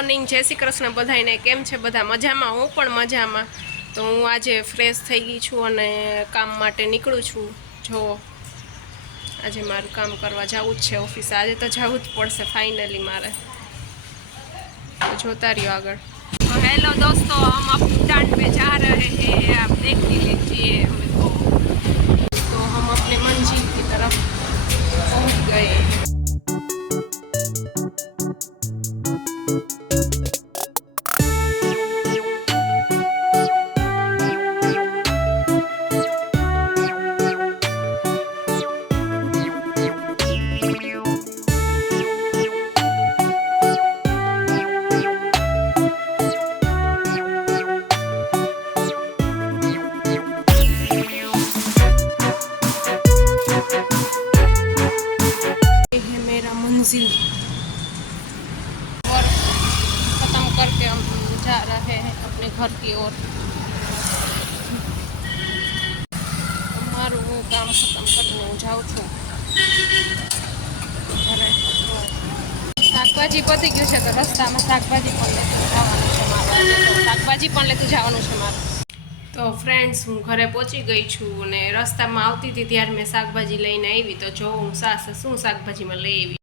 મોર્નિંગ, જય શ્રી કૃષ્ણ બધાને। કેમ છે બધા? મજામાં? હું પણ મજામાં। તો હું આજે ફ્રેશ થઈ ગઈ છું અને કામ માટે નીકળું છું। જો આજે મારું કામ કરવા જવું જ છે ઓફિસ। આજે તો જવું જ પડશે ફાઇનલી મારે। તો જોતા રહ્યો આગળ। तो हेलो दोस्तों, हम अपनी उड़ान पे जा रहे हैं। आप देख ही लीजिए हमें तो हम अपने मंजिल की तरफ पहुंच गए हैं। मंजिल और ख़त्म करके हम जा रहे हैं अपने घर की ओर। मारू હું કામ ખતમ કરીને હું જાઉં છું ઘરે। શાકભાજી પતી ગયું છે તો રસ્તામાં શાકભાજી પણ લેતું જવાનું છે મારે। શાકભાજી પણ લેતું જવાનું છે મારે। તો ફ્રેન્ડ્સ, હું ઘરે પહોંચી ગઈ છું અને રસ્તામાં આવતી હતી ત્યારે મેં શાકભાજી લઈને આવી। તો જો હું શું શાકભાજીમાં લઈ આવી।